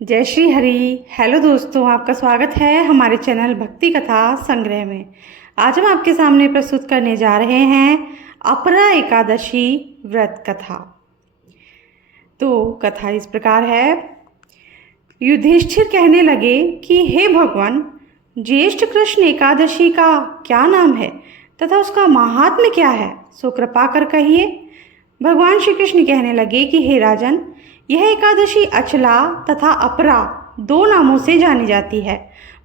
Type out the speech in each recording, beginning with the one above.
जय श्री हरि। हेलो दोस्तों, आपका स्वागत है हमारे चैनल भक्ति कथा संग्रह में। आज हम आपके सामने प्रस्तुत करने जा रहे हैं अपरा एकादशी व्रत कथा। तो कथा इस प्रकार है। युधिष्ठिर कहने लगे कि हे भगवान, ज्येष्ठ कृष्ण एकादशी का क्या नाम है तथा उसका महात्म्य क्या है, सो कृपा कर कहिए। भगवान श्री कृष्ण कहने लगे कि हे राजन, यह एकादशी अचला तथा अपरा दो नामों से जानी जाती है।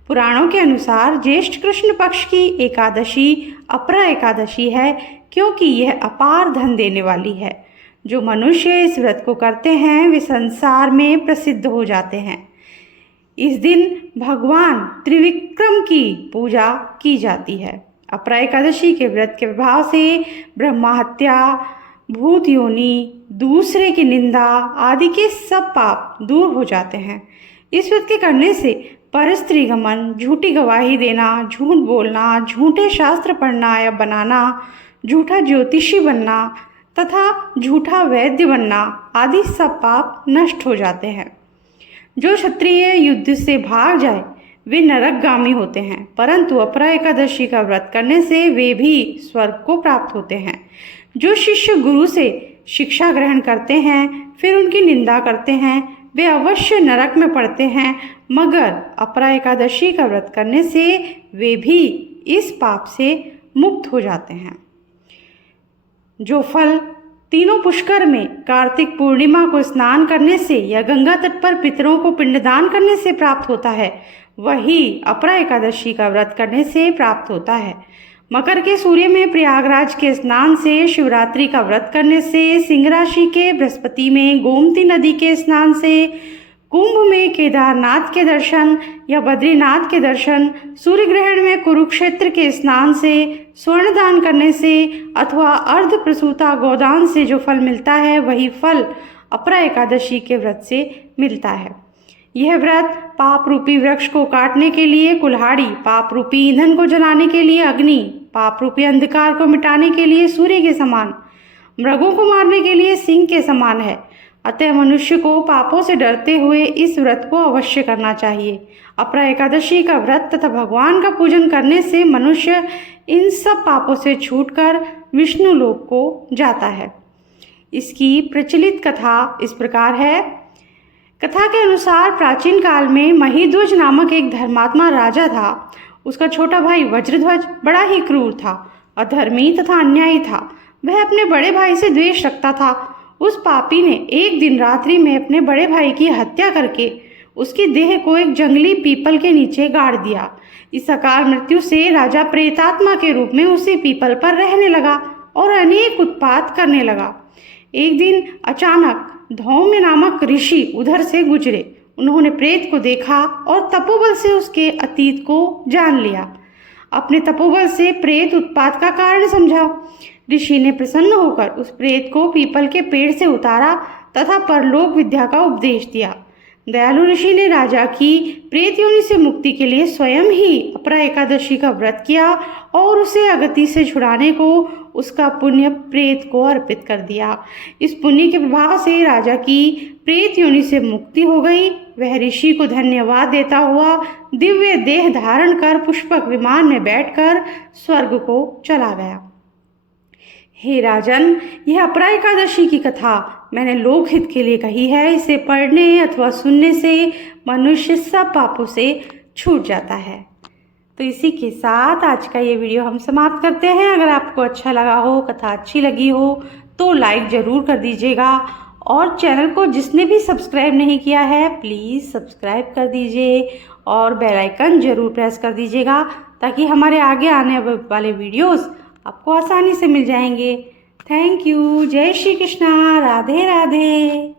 पुराणों के अनुसार ज्येष्ठ कृष्ण पक्ष की एकादशी अपरा एकादशी है, क्योंकि यह अपार धन देने वाली है। जो मनुष्य इस व्रत को करते हैं वे संसार में प्रसिद्ध हो जाते हैं। इस दिन भगवान त्रिविक्रम की पूजा की जाती है। अपरा एकादशी के व्रत के प्रभाव से ब्रह्मा हत्या, भूत योनि, दूसरे की निंदा आदि के सब पाप दूर हो जाते हैं। इस व्रत के करने से परस्त्री गमन, झूठी गवाही देना, झूठ बोलना, झूठे शास्त्र पढ़ना या बनाना, झूठा ज्योतिषी बनना तथा झूठा वैद्य बनना आदि सब पाप नष्ट हो जाते हैं। जो क्षत्रिय युद्ध से भाग जाए वे नरकगामी होते हैं, परंतु अपरा एकादशी का व्रत करने से वे भी स्वर्ग को प्राप्त होते हैं। जो शिष्य गुरु से शिक्षा ग्रहण करते हैं फिर उनकी निंदा करते हैं वे अवश्य नरक में पड़ते हैं, मगर अपरा एकादशी का व्रत करने से वे भी इस पाप से मुक्त हो जाते हैं। जो फल तीनों पुष्कर में कार्तिक पूर्णिमा को स्नान करने से या गंगा तट पर पितरों को पिंडदान करने से प्राप्त होता है, वही अपरा एकादशी का व्रत करने से प्राप्त होता है। मकर के सूर्य में प्रयागराज के स्नान से, शिवरात्रि का व्रत करने से, सिंह राशि के बृहस्पति में गोमती नदी के स्नान से, कुंभ में केदारनाथ के दर्शन या बद्रीनाथ के दर्शन, सूर्य ग्रहण में कुरुक्षेत्र के स्नान से, स्वर्ण दान करने से अथवा अर्ध प्रसूता गोदान से जो फल मिलता है वही फल अपरा एकादशी के व्रत से मिलता है। यह व्रत पाप रूपी वृक्ष को काटने के लिए कुल्हाड़ी, पाप रूपी ईंधन को जलाने के लिए अग्नि, पाप रूपी अंधकार को मिटाने के लिए सूर्य के समान, मृगों को मारने के लिए सिंह के समान है। अतः मनुष्य को पापों से डरते हुए इस व्रत को अवश्य करना चाहिए। अपरा एकादशी का व्रत तथा भगवान का पूजन करने से मनुष्य इन सब पापों से छूटकर विष्णु लोक को जाता है। इसकी प्रचलित कथा इस प्रकार है। कथा के अनुसार प्राचीन काल में महिध्वज नामक एक धर्मात्मा राजा था। उसका छोटा भाई वज्रध्वज बड़ा ही क्रूर था, अधर्मी तथा अन्यायी था। वह अपने बड़े भाई से द्वेष रखता था। उस पापी ने एक दिन रात्रि में अपने बड़े भाई की हत्या करके उसकी देह को एक जंगली पीपल के नीचे गाड़ दिया। इस अकाल मृत्यु से राजा प्रेतात्मा के रूप में उसी पीपल पर रहने लगा और अनेक उत्पात करने लगा। एक दिन अचानक धौम्य नामक ऋषि उधर से गुजरे। उन्होंने प्रेत को देखा और तपोबल से उसके अतीत को जान लिया। अपने तपोबल से प्रेत उत्पात का कारण समझा। ऋषि ने प्रसन्न होकर उस प्रेत को पीपल के पेड़ से उतारा तथा परलोक विद्या का उपदेश दिया। दयालु ऋषि ने राजा की प्रेत योनि से मुक्ति के लिए स्वयं ही अपरा एकादशी का व्रत किया और उसे अगति से छुड़ाने को उसका पुण्य प्रेत को अर्पित कर दिया। इस पुण्य के प्रभाव से राजा की प्रेत योनि से मुक्ति हो गई। वह ऋषि को धन्यवाद देता हुआ दिव्य देह धारण कर पुष्पक विमान में बैठकर स्वर्ग को चला गया। हे राजन, यह अपरा एकादशी की कथा मैंने लोकहित के लिए कही है। इसे पढ़ने अथवा सुनने से मनुष्य सब पापों से छूट जाता है। तो इसी के साथ आज का ये वीडियो हम समाप्त करते हैं। अगर आपको अच्छा लगा हो, कथा अच्छी लगी हो तो लाइक ज़रूर कर दीजिएगा और चैनल को जिसने भी सब्सक्राइब नहीं किया है प्लीज़ सब्सक्राइब कर दीजिए और बेल आइकन ज़रूर प्रेस कर दीजिएगा ताकि हमारे आगे आने वाले वीडियोस आपको आसानी से मिल जाएंगे। Thank you. जय श्री कृष्णा। राधे राधे।